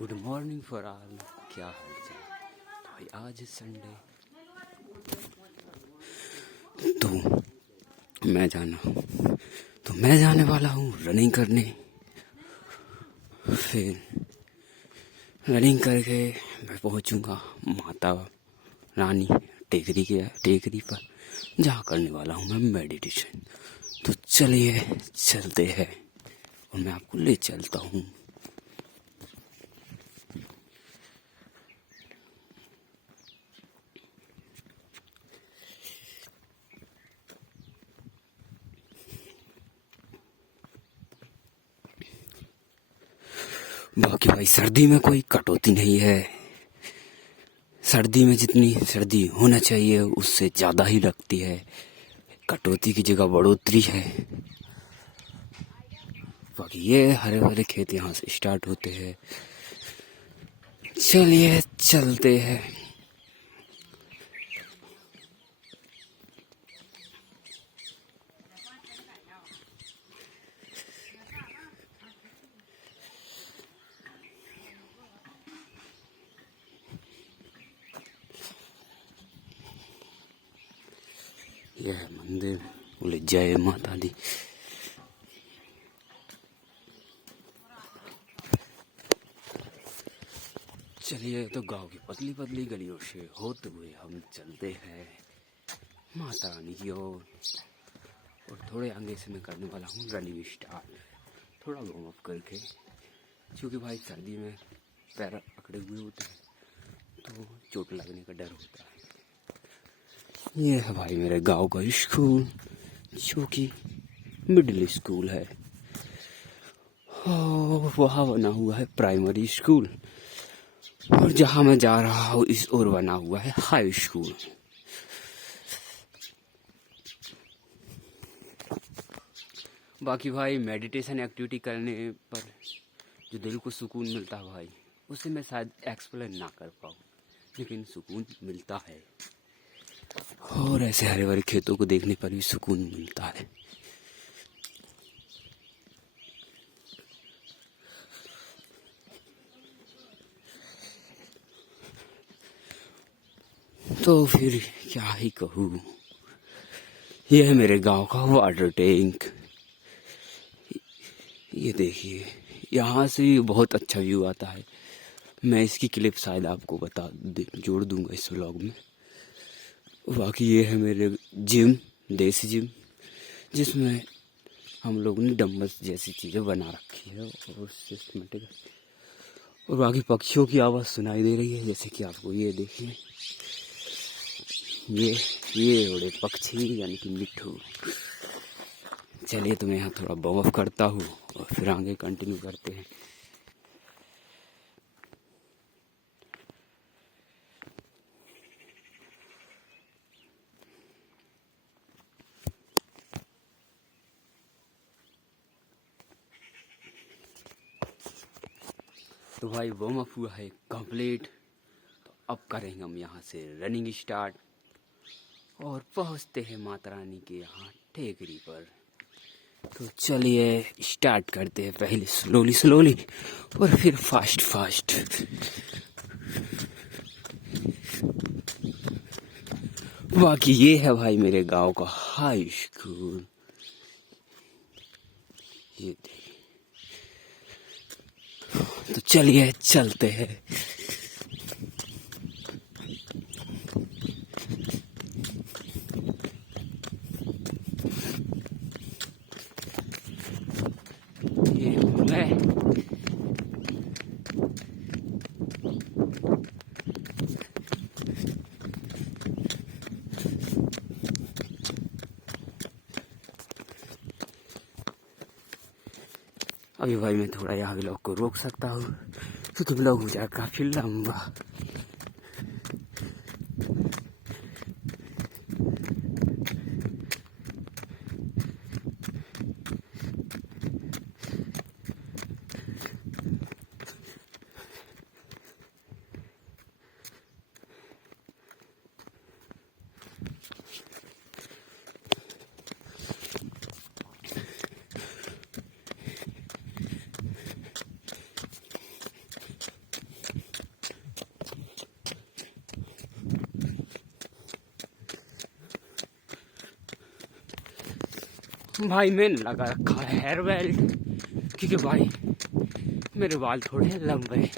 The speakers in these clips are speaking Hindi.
Good morning for all. क्या हाल चाल? तो भाई आज संडे, तो मैं जाने वाला हूँ रनिंग करने। फिर रनिंग करके मैं पहुँचूँगा माता रानी टेकरी पर, जहाँ करने वाला हूँ मैं मेडिटेशन। तो चलिए चलते हैं और मैं आपको ले चलता हूँ। बाकी भाई सर्दी में कोई कटौती नहीं है। सर्दी में जितनी सर्दी होना चाहिए उससे ज़्यादा ही लगती है। कटौती की जगह बढ़ोतरी है। बाकी ये हरे भरे खेत यहाँ से स्टार्ट होते हैं। चलिए चलते हैं। यह है मंदिर। बोले जय माता दी। चलिए तो गांव की पतली पतली गलियों से होते हुए हम चलते हैं माता रानी की ओर। और थोड़े आगे से मैं करने वाला हूँ रनिंग स्टार्ट, थोड़ा वार्म अप करके, क्योंकि भाई सर्दी में पैर अकड़े हुए होते हैं तो चोट लगने का डर होता है। ये है भाई मेरे गांव का स्कूल, जो कि मिडिल स्कूल है। और वहाँ बना हुआ है प्राइमरी स्कूल, और जहाँ मैं जा रहा हूँ इस ओर बना हुआ है हाई स्कूल। बाकी भाई मेडिटेशन एक्टिविटी करने पर जो दिल को सुकून मिलता है भाई, उसे मैं शायद एक्सप्लेन ना कर पाऊँ, लेकिन सुकून मिलता है। और ऐसे हरे भरे खेतों को देखने पर भी सुकून मिलता है। तो फिर क्या ही कहूँ। यह है मेरे गांव का वाटर टैंक। ये देखिए, यहाँ से बहुत अच्छा व्यू आता है। मैं इसकी क्लिप शायद आपको जोड़ दूंगा इस व्लॉग में। बाकी ये है मेरे जिम, देसी जिम, जिसमें हम लोगों ने डम्बल्स जैसी चीज़ें बना रखी है और सिस्टमेटिक। और बाकी पक्षियों की आवाज़ सुनाई दे रही है, जैसे कि आपको ये देखिए, ये उड़े पक्षी यानी कि मिट्ठू। चलिए तो मैं यहाँ थोड़ा वार्म अप करता हूँ और फिर आगे कंटिन्यू करते हैं। तो भाई वार्म अप हुआ है कंप्लीट। तो अब करेंगे हम यहाँ से रनिंग स्टार्ट और पहुँचते हैं माता रानी के यहाँ टेकरी पर। तो चलिए स्टार्ट करते हैं, पहले स्लोली स्लोली और फिर फास्ट फास्ट। बाकी ये है भाई मेरे गांव का हाई स्कूल। ये तो चलिए चलते हैं। ये मैं अभी भाई मैं थोड़ा यहाँ व्लॉग को रोक सकता हूँ, क्योंकि व्लॉग हो जाएगा काफी लंबा। भाई मैंने लगा रखा है हेयर बेल्ट, क्योंकि भाई मेरे बाल थोड़े लंबे।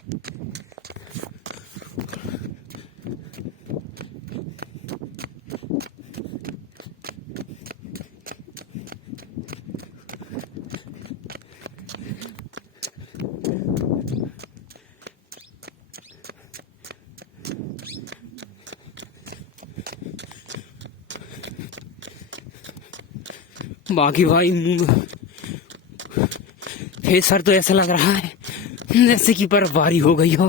बाकी भाई फेस पर तो ऐसा लग रहा है जैसे कि बर्फबारी हो गई हो,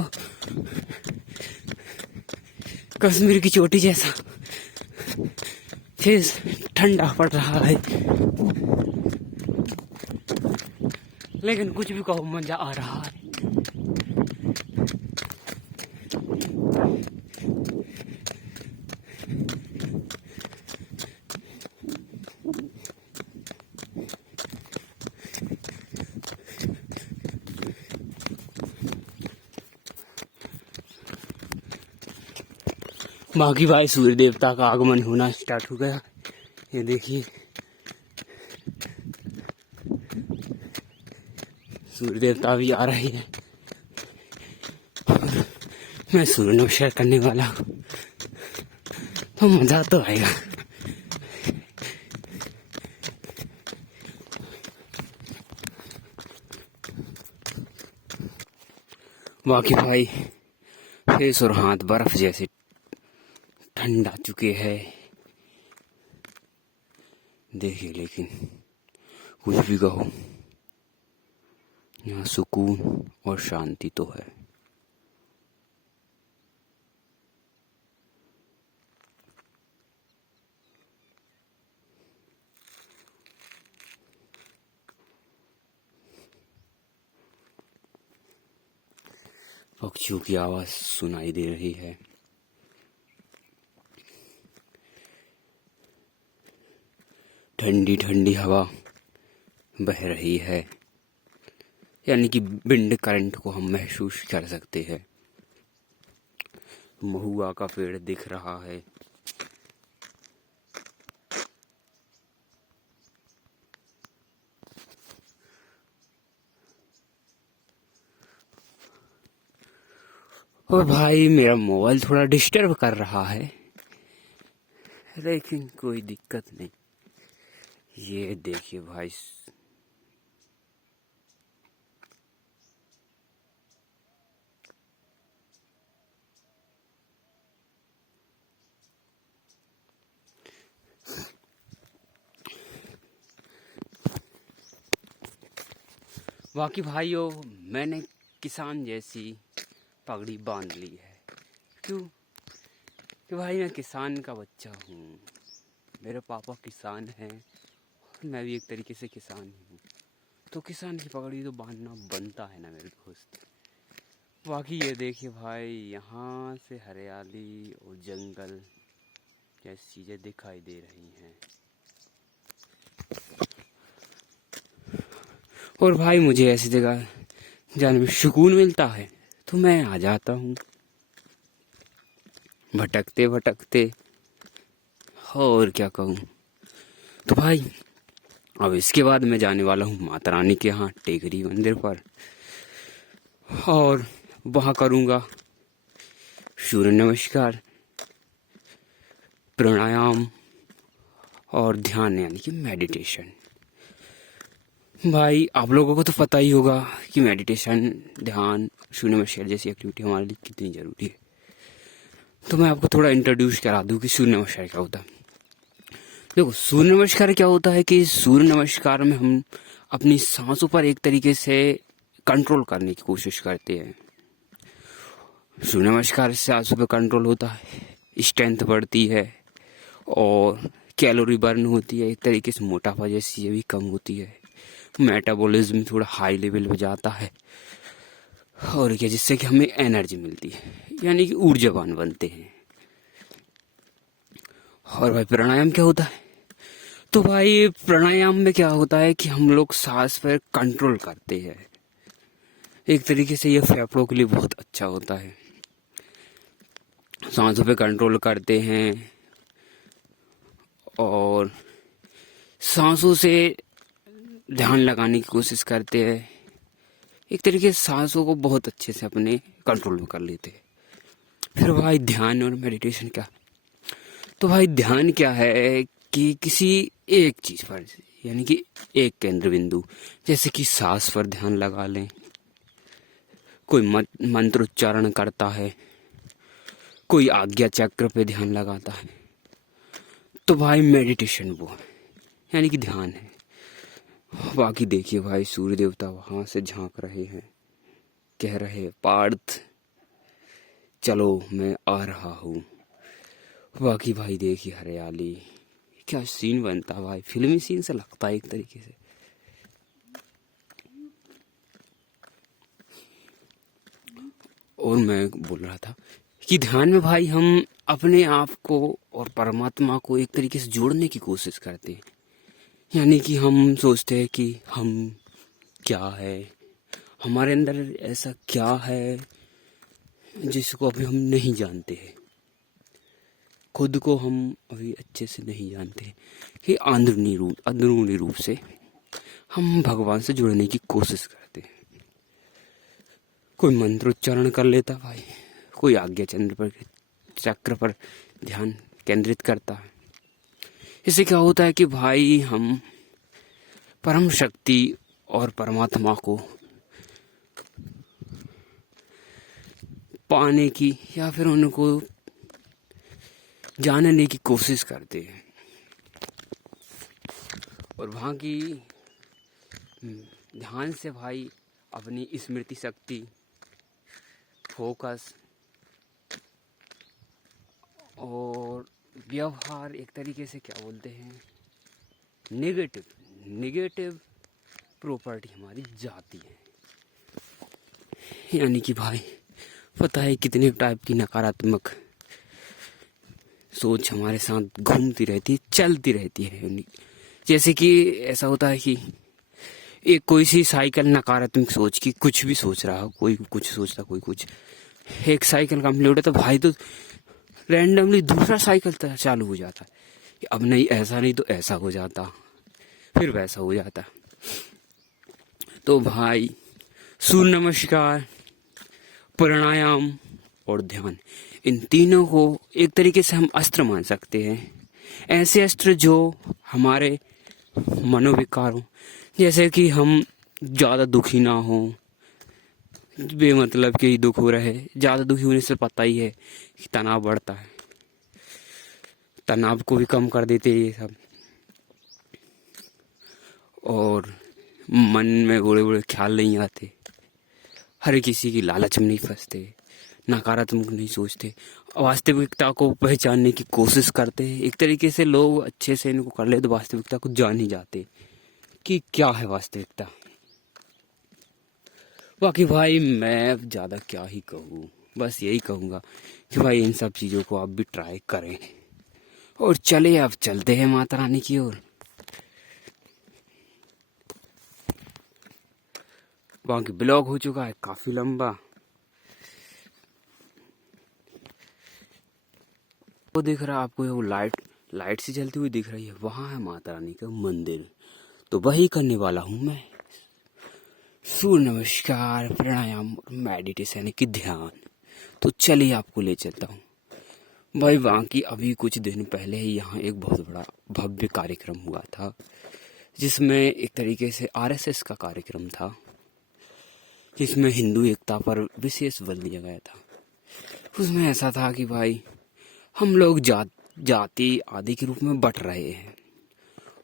कश्मीर की चोटी जैसा। फेस ठंडा पड़ रहा है, लेकिन कुछ भी कहो मजा आ रहा है। बाकी भाई सूर्य देवता का आगमन होना स्टार्ट हो गया, ये देखिए सूर्य देवता भी आ रहे हैं। मैं सूर्य नमस्कार करने वाला हूँ, तो मजा तो आएगा। बाकी भाई फेस और हाथ बर्फ जैसे ठंडा चुके हैं, देखिए। लेकिन कुछ भी कहो, यहाँ सुकून और शांति तो है। पक्षियों की आवाज सुनाई दे रही है। ठंडी ठंडी हवा बह रही है, यानी कि विंड करंट को हम महसूस कर सकते हैं। महुआ का पेड़ दिख रहा है। और भाई मेरा मोबाइल थोड़ा डिस्टर्ब कर रहा है, लेकिन कोई दिक्कत नहीं। ये देखिए भाई, बाकी भाइयों मैंने किसान जैसी पगड़ी बांध ली है। क्यों? कि भाई मैं किसान का बच्चा हूँ, मेरे पापा किसान हैं, मैं भी एक तरीके से किसान ही हूँ, तो किसान की पगड़ी तो बांधना बनता है ना मेरे दोस्त। बाकी ये देखिए भाई, यहाँ से हरियाली और जंगल जैसी चीज़ें दिखाई दे रही हैं। और भाई मुझे ऐसी जगह जाने में सुकून मिलता है, तो मैं आ जाता हूँ भटकते भटकते। और क्या कहूँ। तो भाई अब इसके बाद मैं जाने वाला हूँ माता रानी के यहाँ टेकरी मंदिर पर, और वहाँ करूँगा सूर्य नमस्कार, प्राणायाम और ध्यान, यानी कि मेडिटेशन। भाई आप लोगों को तो पता ही होगा कि मेडिटेशन, ध्यान, सूर्य नमस्कार जैसी एक्टिविटी हमारे लिए कितनी ज़रूरी है। तो मैं आपको थोड़ा इंट्रोड्यूस करा दूं कि सूर्य नमस्कार क्या होता है। देखो, सूर्य नमस्कार क्या होता है कि सूर्य नमस्कार में हम अपनी सांसों पर एक तरीके से कंट्रोल करने की कोशिश करते हैं। सूर्य नमस्कार से सांसों पर कंट्रोल होता है, स्ट्रेंथ बढ़ती है और कैलोरी बर्न होती है, एक तरीके से मोटापा जैसी चीज़ें भी कम होती है, मेटाबॉलिज्म थोड़ा हाई लेवल पे जाता है, और क्या, जिससे कि हमें एनर्जी मिलती है, यानी कि ऊर्जावान बनते हैं। और भाई प्राणायाम क्या होता है? तो भाई प्राणायाम में क्या होता है कि हम लोग सांस पर कंट्रोल करते हैं। एक तरीके से ये फेफड़ों के लिए बहुत अच्छा होता है। सांसों पे कंट्रोल करते हैं और सांसों से ध्यान लगाने की कोशिश करते हैं। एक तरीके से सांसों को बहुत अच्छे से अपने कंट्रोल में कर लेते हैं। फिर भाई ध्यान और मेडिटेशन क्या? तो भाई ध्यान क्या है कि किसी एक चीज पर, यानी कि एक केंद्र बिंदु, जैसे कि सांस पर ध्यान लगा लें। कोई मंत्र उच्चारण करता है, कोई आज्ञा चक्र पे ध्यान लगाता है। तो भाई मेडिटेशन वो है, यानी कि ध्यान है। बाकी देखिए भाई, सूर्य देवता वहां से झांक रहे हैं, कह रहे पार्थ चलो मैं आ रहा हूँ। बाकी भाई देखिए हरियाली, क्या सीन बनता है भाई, फिल्मी सीन से लगता है एक तरीके से। और मैं बोल रहा था कि ध्यान में भाई हम अपने आप को और परमात्मा को एक तरीके से जोड़ने की कोशिश करते हैं। यानी कि हम सोचते हैं कि हम क्या है, हमारे अंदर ऐसा क्या है जिसको अभी हम नहीं जानते हैं। खुद को हम अभी अच्छे से नहीं जानते कि अंदरूनी रूप से हम भगवान से जुड़ने की कोशिश करते हैं। कोई मंत्र उच्चारण कर लेता भाई, कोई आज्ञा चक्र पर ध्यान केंद्रित करता है। इससे क्या होता है कि भाई हम परम शक्ति और परमात्मा को पाने की या फिर उनको जानने की कोशिश करते हैं। और वहाँ की ध्यान से भाई अपनी स्मृति शक्ति, फोकस और व्यवहार, एक तरीके से क्या बोलते हैं, नेगेटिव प्रॉपर्टी हमारी जाती है। यानी कि भाई पता है कितने टाइप की नकारात्मक सोच हमारे साथ घूमती रहती है, चलती रहती है। जैसे कि ऐसा होता है कि एक कोई सी साइकिल नकारात्मक सोच की, कुछ भी सोच रहा हो, कोई कुछ सोचता, कोई कुछ, एक साइकिल कंप्लीट है तो भाई तो रैंडमली दूसरा साइकिल चालू हो जाता है। अब नहीं ऐसा, नहीं तो ऐसा हो जाता, फिर वैसा हो जाता। तो भाई सूर्य नमस्कार, प्राणायाम और ध्यान, इन तीनों को एक तरीके से हम अस्त्र मान सकते हैं। ऐसे अस्त्र जो हमारे मनोविकारों, जैसे कि हम ज़्यादा दुखी ना हो, बेमतलब के ही दुख हो रहे, ज़्यादा दुखी होने से पता ही है कि तनाव बढ़ता है, तनाव को भी कम कर देते ये सब। और मन में बुरे बुरे ख्याल नहीं आते, हर किसी की लालच में नहीं फंसते, नकारात्मक नहीं सोचते, वास्तविकता को पहचानने की कोशिश करते हैं। एक तरीके से लोग अच्छे से इनको कर ले तो वास्तविकता को जान ही जाते कि क्या है वास्तविकता। बाकी भाई मैं अब ज़्यादा क्या ही कहूँ, बस यही कहूँगा कि भाई इन सब चीज़ों को आप भी ट्राई करें। और चले अब चलते हैं माता रानी की ओर। बाकी ब्लॉग हो चुका है काफ़ी लंबा। वो दिख रहा है आपको, वो लाइट से जलती हुई दिख रही है, वहाँ है माता रानी का मंदिर। तो वही करने वाला हूँ मैं, सूर्य नमस्कार, प्राणायाम और मेडिटेशन की ध्यान। तो चलिए आपको ले चलता हूँ भाई। वहाँ की अभी कुछ दिन पहले ही यहाँ एक बहुत बड़ा भव्य कार्यक्रम हुआ था, जिसमें एक तरीके से आरएसएस का कार्यक्रम था, जिसमें हिंदू एकता पर विशेष बल दिया गया था। उसमें ऐसा था कि भाई हम लोग जाति आदि के रूप में बट रहे हैं,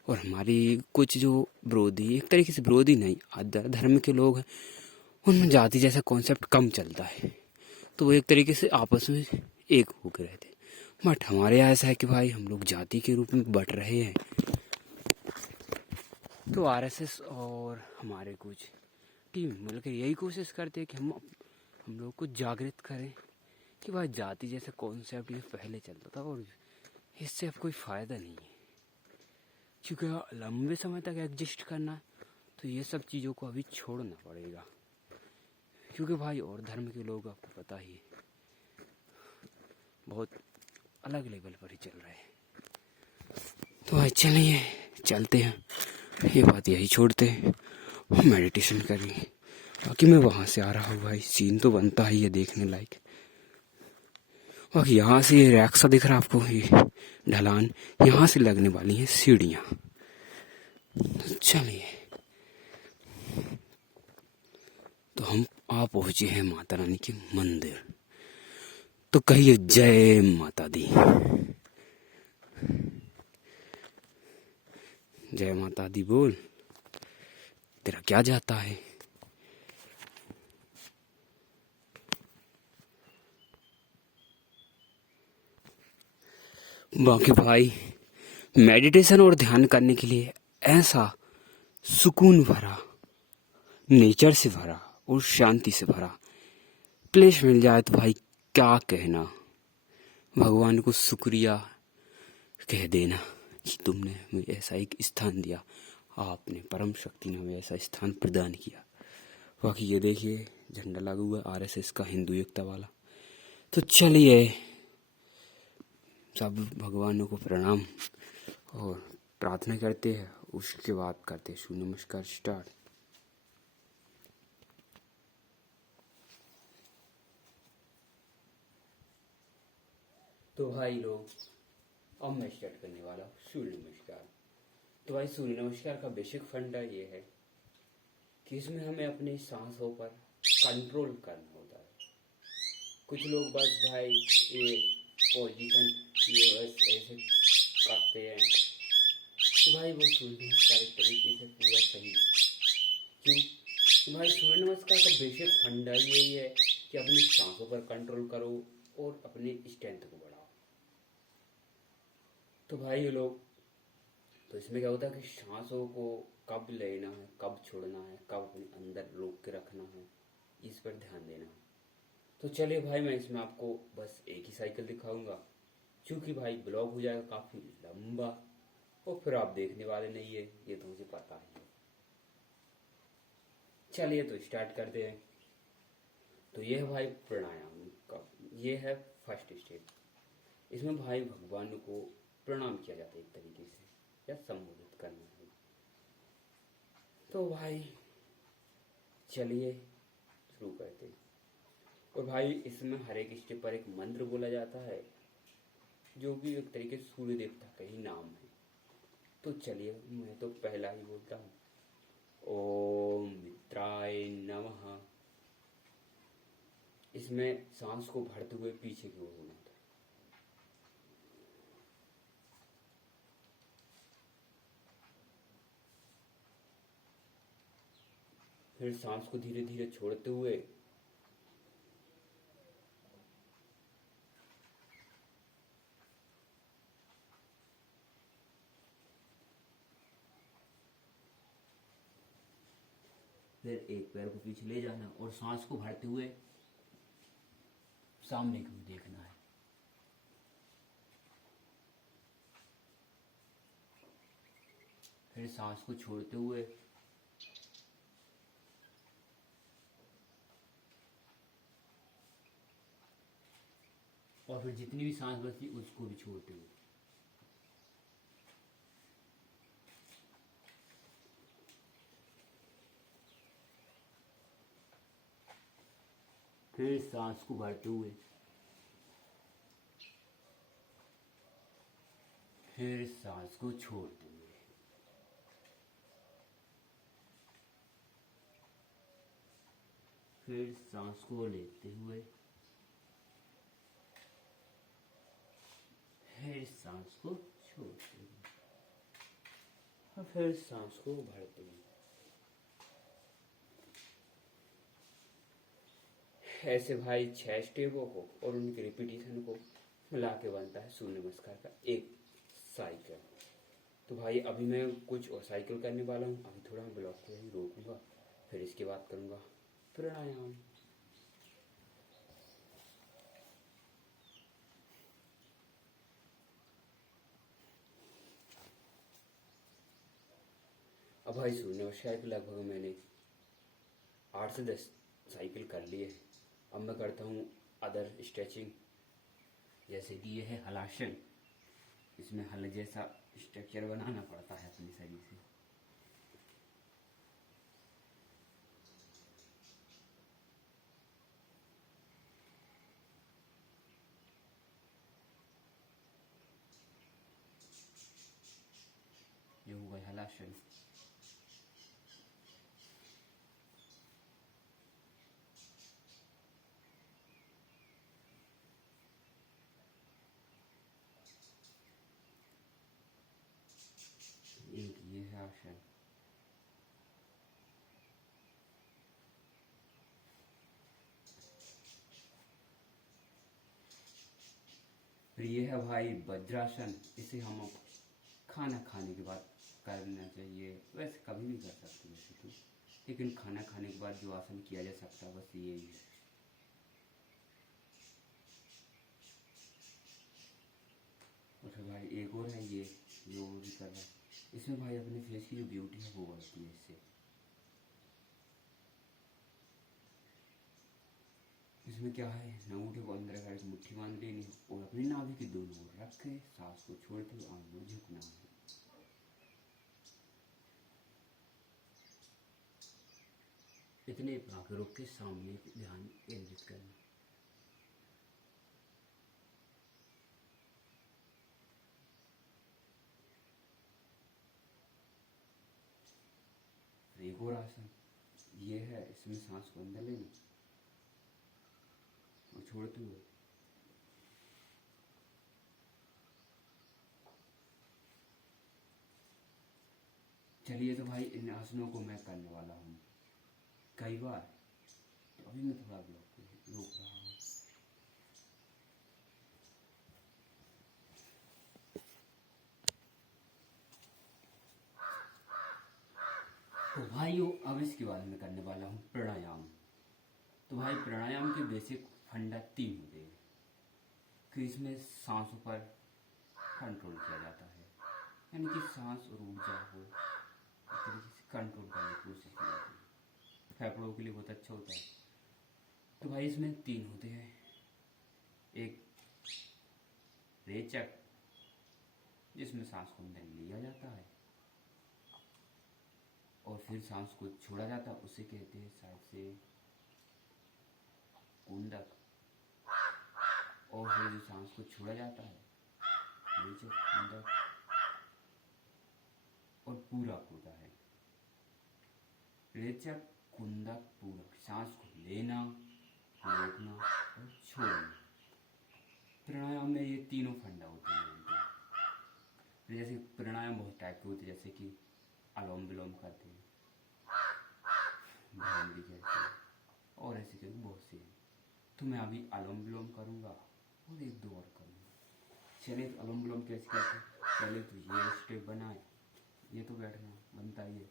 और हमारी कुछ जो विरोधी, एक तरीके से विरोधी नहीं, अदर धर्म के लोग हैं, उनमें जाति जैसा कॉन्सेप्ट कम चलता है, तो वो एक तरीके से आपस में एक हो गए थे। बट हमारे यहाँ ऐसा है कि भाई हम लोग जाति के रूप में बट रहे हैं। तो आरएसएस और हमारे कुछ टीम मिलकर यही कोशिश करते हैं कि हम लोग को जागृत करें कि भाई जाति जैसा कॉन्सेप्ट ये पहले चलता था और इससे अब कोई फ़ायदा नहीं है, क्योंकि लंबे समय तक एग्जिस्ट करना है तो ये सब चीज़ों को अभी छोड़ना पड़ेगा। क्योंकि भाई और धर्म के लोग आपको पता ही है बहुत अलग लेवल पर ही चल रहे हैं। तो भाई चलिए चलते हैं, ये बात यही छोड़ते हैं, मेडिटेशन करेंगे। बाकी मैं वहां से आ रहा हूँ भाई, सीन तो बनता ही है देखने लायक। बाकी यहाँ से ये रैक सा दिख रहा है आपको, ये ढलान, यहाँ से लगने वाली हैं सीढ़ियाँ। तो चलिए, तो हम आ पहुंचे हैं माता रानी के मंदिर। तो कहिए जय माता दी। जय माता दी बोल, तेरा क्या जाता है। बाकी भाई मेडिटेशन और ध्यान करने के लिए ऐसा सुकून भरा, नेचर से भरा और शांति से भरा प्लेस मिल जाए तो भाई क्या कहना। भगवान को शुक्रिया कह देना कि तुमने मुझे ऐसा एक स्थान दिया, आपने परम शक्ति ने हमें ऐसा स्थान प्रदान किया। बाकी ये देखिए झंडा लगा हुआ आरएसएस का, हिंदू एकता वाला। तो चलिए सब भगवानों को प्रणाम और प्रार्थना करते हैं, उसके बाद करते हैं सूर्य नमस्कार स्टार्ट। तो भाई लोग अब मैं स्टार्ट करने वाला हूँ सूर्य नमस्कार। तो भाई सूर्य नमस्कार का बेसिक फंडा ये है कि इसमें हमें अपने सांसों पर कंट्रोल करना होता है। कुछ लोग बस भाई ये पोजीशन ये बस ऐसे करते हैं, तो भाई वो सूर्य नमस्कार एक तरीके से पूरा सही नहीं। क्यों? भाई सूर्य नमस्कार का बेसिक फंडा यही है कि अपनी सांसों पर कंट्रोल करो और अपनी स्ट्रेंथ को बढ़ाओ। तो भाई ये लोग, तो इसमें क्या होता है कि सांसों को कब लेना है, कब छोड़ना है, कब अपने अंदर रोक के रखना है, इस पर ध्यान देना है। तो चलिए भाई मैं इसमें आपको बस एक ही साइकिल दिखाऊंगा, क्योंकि भाई ब्लॉग हो जाएगा काफ़ी लंबा और फिर आप देखने वाले नहीं है, ये तो मुझे पता ही है। चलिए तो स्टार्ट करते हैं। तो ये है भाई प्राणायाम का, ये है फर्स्ट स्टेप। इसमें भाई भगवान को प्रणाम किया जाता है एक तरीके से, या संबोधित करना है। तो भाई चलिए शुरू करते हैं। और भाई इसमें हर एक स्टेप पर एक मंत्र बोला जाता है, जो कि एक तरीके से सूर्य देवता का ही नाम है। तो चलिए मैं तो पहला ही बोलता हूँ, ओम मित्राय नमः। इसमें सांस को भरते हुए पीछे की ओर होना था। फिर सांस को धीरे धीरे छोड़ते हुए फिर एक पैर को पीछे ले जाना और सांस को भरते हुए सामने की ओर देखना है। फिर सांस को छोड़ते हुए और फिर जितनी भी सांस बची उसको भी छोड़ते हुए। फिर सांस को भरते हुए, फिर सांस को छोड़ते हुए। फिर सांस को लेते हुए, फिर सांस को छोड़ते हुए, और फिर सांस को भरते हुए। ऐसे भाई 6 स्टेपों को और उनके रिपीटिशन को मिला के बनता है सूर्य नमस्कार का एक साइकिल। तो भाई अभी मैं कुछ और साइकिल करने वाला हूँ, अभी थोड़ा मैं ब्लॉग को ही रोकूंगा, फिर इसके बाद करूँगा प्राणायाम। अब भाई सूर्य नमस्कार के लगभग मैंने 8 से 10 साइकिल कर लिए है। अब मैं करता हूँ अदर स्ट्रेचिंग, जैसे कि ये है हलासन। इसमें हल जैसा स्ट्रक्चर बनाना पड़ता है अपने शरीर से। ये हुआ हलासन। एक ये है आसन। फिर ये है भाई वज्रासन। इसे हम खाना खाने के बाद करना चाहिए। वैसे कभी भी कर सकते हैं वैसे तो, लेकिन खाना खाने के बाद जो आसन किया जा सकता है बस यही है। और फिर भाई एक और है ये जो भी कर रहा है, इसमें भाई अपने फेस की जो ब्यूटी है वो बढ़ती है इससे। इसमें क्या है, अंगूठे को अंदर करके मुट्ठी बांध लेनी और अपनी नाभि के दोनों ओर रख के सांस को छोड़ते हुए आंखों झुकना है। इतने आंखें रोक के सामने ध्यान केंद्रित करना। एक और आसन ये है, इसमें सांस को अंदर लेना और छोड़ते हुए चलिए। तो भाई इन आसनों को मैं करने वाला हूँ कई बार, तो अभी मैं थोड़ा ब्लॉक रोक रहा हूँ। तो भाइयों अब इसके बाद में करने वाला हूँ प्राणायाम। तो भाई प्राणायाम के बेसिक फंडा 3 होते हैं कि इसमें सांसों पर कंट्रोल किया जाता है, यानी कि सांस और ऊर्जा को इस तरीके से कंट्रोल करने की कोशिश की जाती है। फेफड़ों के लिए बहुत अच्छा होता है। तो भाई इसमें 3 होते हैं। एक रेचक जिसमें सांस को अंदर लिया जाता है और फिर सांस को छोड़ा जाता है, उसे कहते हैं शायद से कुंडक। और फिर जो सांस को छोड़ा जाता है रेचक, कुंडक और पूरक होता है। रेचक, कुंडक, पूरक, सांस को लेना, रोकना और छोड़ना। प्राणायाम में ये तीनों फंडा होते हैं। जैसे प्राणायाम बहुत टाइप के होते हैं, जैसे कि अनुलोम विलोम करते हैं, ध्यान भी कहते हैं और ऐसे करके बहुत से हैं। तो मैं अभी अनुलोम विलोम करूँगा और 1-2 और करूँगा। चलिए तो अनुलोम विलोम कैसे करते हैं। पहले तो ये स्टेप बनाए, ये तो बैठना बनता ही है।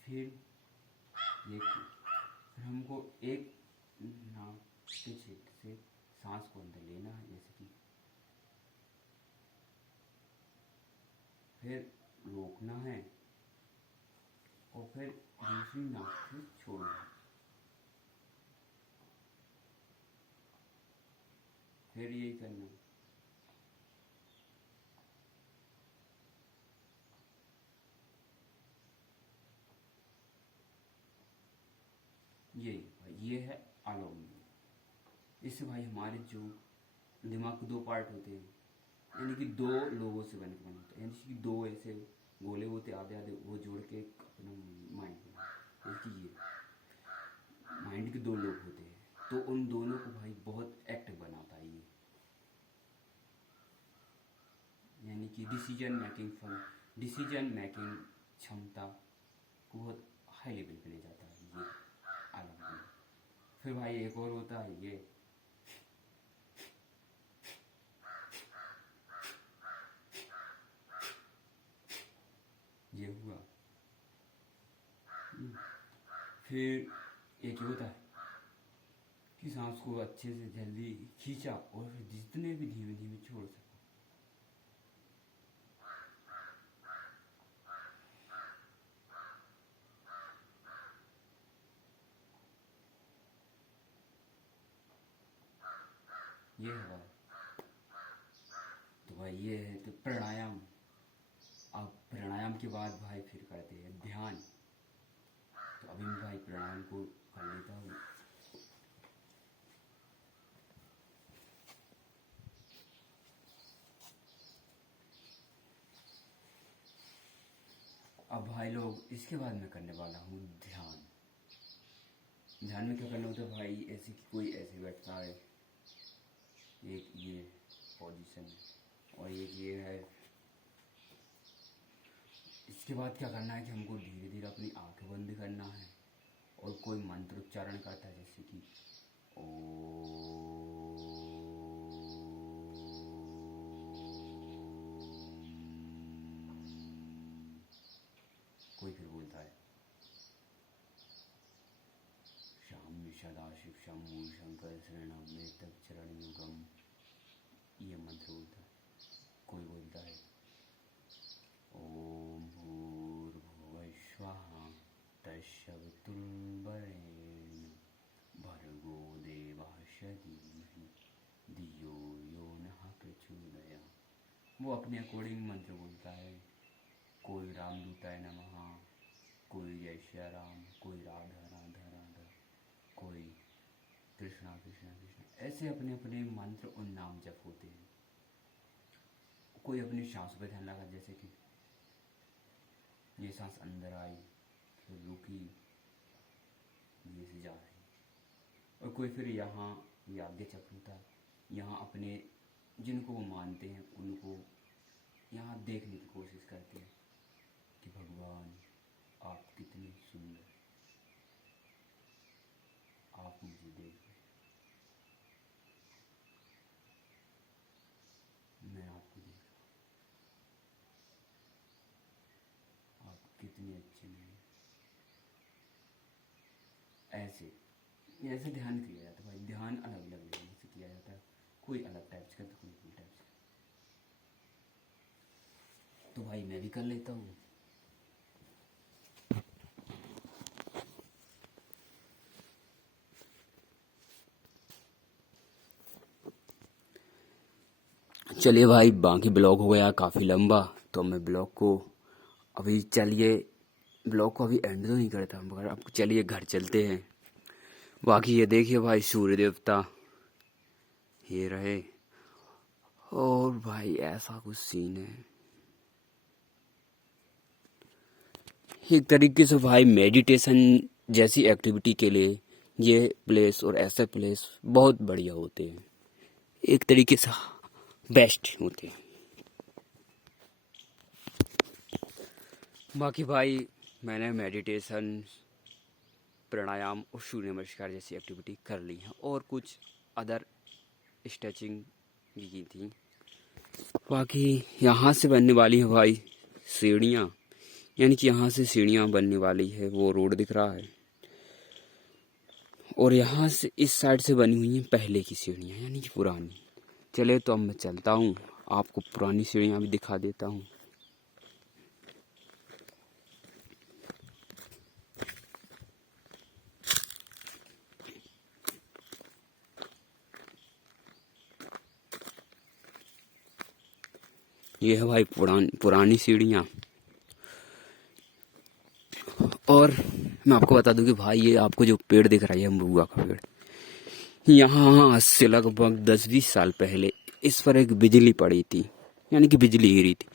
फिर हमको एक नाक के क्षेत्र से सांस को अंदर लेना है, जैसे कि फिर रोकना है और फिर दूसरी नाक से छोड़ना है। फिर यही करना है। ये है अनुलोम विलोम। इससे भाई हमारे जो दिमाग के 2 पार्ट होते हैं, यानी कि 2 लोगों से बन के बना होता है, यानी कि 2 ऐसे गोले होते आधे आधे, वो जोड़ के अपना माइंड बना, यानी कि ये माइंड के 2 लोग होते हैं। तो उन दोनों को भाई बहुत एक्टिव बनाता है ये, यानी कि डिसीजन मेकिंग क्षमता को बहुत हाई लेवल पे ले जाता है ये अनुलोम विलोम। फिर भाई एक और होता है ये हुआ। फिर एक होता है कि सांस को अच्छे से जल्दी खींचा और फिर जितने भी धीमे धीमे छोड़ सको। ये है भाई। तो भाई ये है तो प्राणायाम। प्राणायाम के बाद भाई फिर करते हैं ध्यान। तो अभी मैं भाई प्राणायाम को कर लेता हूँ। अब भाई लोग इसके बाद मैं करने वाला हूँ ध्यान। ध्यान में क्या करना होता है भाई, ऐसे कि कोई ऐसे बैठता है, एक ये पोजीशन है और एक ये है। इसके बाद क्या करना है कि हमको धीरे धीरे अपनी आंखें बंद करना है और कोई मंत्र उच्चारण करता है, जैसे कि कोई फिर बोलता है शाम्य सदाशिव शंभु शंकर शरणम में तक चरण युगम, ये मंत्र बोलता है। कोई बोलता है ओम भूर्भुवः स्वः तत्सवितुर्वरेण्यं भर्गो देवस्य धीमहि धियो यो नः प्रचोदयात्। वो अपने अकॉर्डिंग मंत्र बोलता है। कोई रामदूताय नमः, कोई जय श्री राम, कोई राधा राधा राधा, कोई कृष्णा कृष्णा कृष्णा, ऐसे अपने अपने मंत्र और नाम जप होते हैं। कोई अपनी सांस पे ध्यान लगा, जैसे कि ये सांस अंदर आई फिर रुकी, ये से जा रही। और कोई फिर यहाँ ये आगे चक्र होता है, यहाँ अपने जिनको वो मानते हैं उनको यहाँ देखने की कोशिश करते हैं कि भगवान आप कितने सुंदर, आप मुझे देखिए, मैं आपको देख रहा हूँ, आप कितने अच्छे हैं। ऐसे ऐसे ध्यान किया जाता है भाई। ध्यान अलग अलग लेवल से किया जाता है, कोई अलग टाइप का तो कोई अलग टाइप का। तो भाई मैं भी कर लेता हूँ। चलिए भाई, बाकी ब्लॉग हो गया काफ़ी लंबा, तो मैं ब्लॉग को अभी एंड तो नहीं करता, मगर अब चलिए घर चलते हैं। बाकी ये देखिए भाई, सूर्य देवता ये रहे, और भाई ऐसा कुछ सीन है। एक तरीके से भाई मेडिटेशन जैसी एक्टिविटी के लिए ये प्लेस और ऐसे प्लेस बहुत बढ़िया होते हैं, एक तरीके से बेस्ट होते हैं। बाकी भाई मैंने मेडिटेशन, प्राणायाम और सूर्य नमस्कार जैसी एक्टिविटी कर ली है, और कुछ अदर स्ट्रेचिंग भी की थी। बाकी यहाँ से बनने वाली है भाई सीढ़ियाँ, यानी कि यहाँ से सीढ़ियाँ बनने वाली है, वो रोड दिख रहा है। और यहाँ से इस साइड से बनी हुई हैं पहले की सीढ़ियाँ, यानी कि पुरानी। चले तो अब मैं चलता हूँ, आपको पुरानी सीढ़ियाँ भी दिखा देता हूँ। ये है भाई पुरानी सीढ़ियाँ। और मैं आपको बता दूं कि भाई ये आपको जो पेड़ दिख रहा है, अमरूदा का पेड़, यहाँ आज से लगभग 10-20 साल पहले इस पर एक बिजली पड़ी थी, यानी कि बिजली गिरी थी।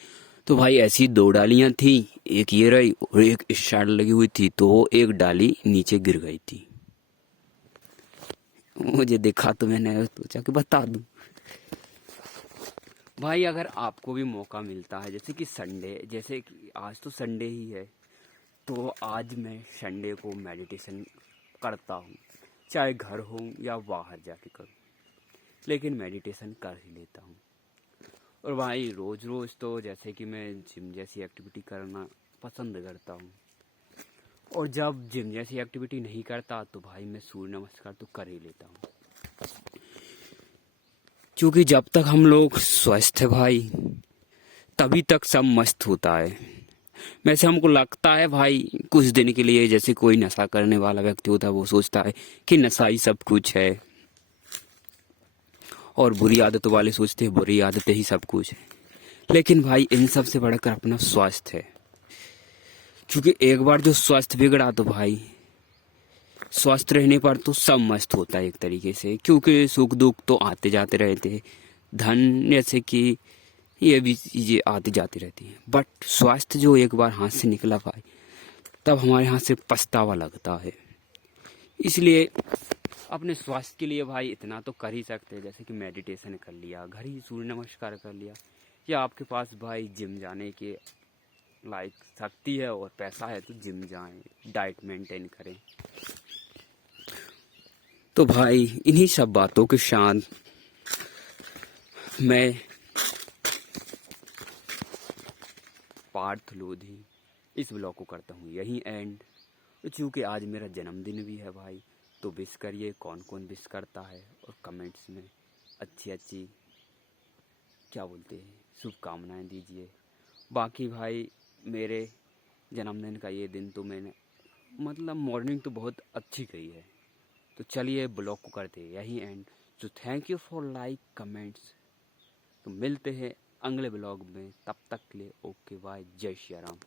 तो भाई ऐसी 2 डालियां थी, एक ये रही और एक इस साइड लगी हुई थी, तो एक डाली नीचे गिर गई थी। मुझे देखा तो मैंने सोचा कि बता दूं। भाई अगर आपको भी मौका मिलता है, जैसे कि संडे, जैसे कि आज तो संडे ही है, तो आज मैं संडे को मेडिटेशन करता हूँ, चाहे घर हो या बाहर जाके करूँ, लेकिन मेडिटेशन कर ही लेता हूँ। और भाई रोज़ रोज़ तो जैसे कि मैं जिम जैसी एक्टिविटी करना पसंद करता हूँ, और जब जिम जैसी एक्टिविटी नहीं करता तो भाई मैं सूर्य नमस्कार तो कर ही लेता हूँ। क्योंकि जब तक हम लोग स्वस्थ है भाई, तभी तक सब मस्त होता है। वैसे हमको लगता है भाई कुछ दिन के लिए, जैसे कोई नशा करने वाला व्यक्ति होता है, वो सोचता है कि नशा ही सब कुछ है, और बुरी आदतों वाले सोचते हैं बुरी आदतें ही सब कुछ है। लेकिन भाई इन सब से बढ़कर अपना स्वास्थ्य है, क्योंकि एक बार जो स्वास्थ्य बिगड़ा तो भाई स्वस्थ रहने पर तो सब मस्त होता है एक तरीके से, क्योंकि सुख दुख तो आते जाते रहते हैं, धन जैसे कि ये भी चीजें आती जाती रहती हैं, बट स्वास्थ्य जो एक बार हाथ से निकला भाई तब हमारे हाथ से पछतावा लगता है। इसलिए अपने स्वास्थ्य के लिए भाई इतना तो कर ही सकते हैं, जैसे कि मेडिटेशन कर लिया, घर ही सूर्य नमस्कार कर लिया, या आपके पास भाई जिम जाने के लाइक शक्ति है और पैसा है तो जिम जाएं, डाइट मेंटेन करें। तो भाई इन्हीं सब बातों के साथ मैं पार्थ लोधी इस ब्लॉग को करता हूँ यहीं एंड। चूँकि आज मेरा जन्मदिन भी है भाई, तो विश करिए, कौन कौन विश करता है, और कमेंट्स में अच्छी अच्छी क्या बोलते हैं शुभकामनाएं दीजिए। बाकी भाई मेरे जन्मदिन का ये दिन तो मैंने मतलब मॉर्निंग तो बहुत अच्छी गई है। तो चलिए ब्लॉग को करते हैं यही एंड। तो thank you for like comments. तो मिलते हैं अगले ब्लॉग में, तब तक के लिए ओके बाय, जय श्री राम।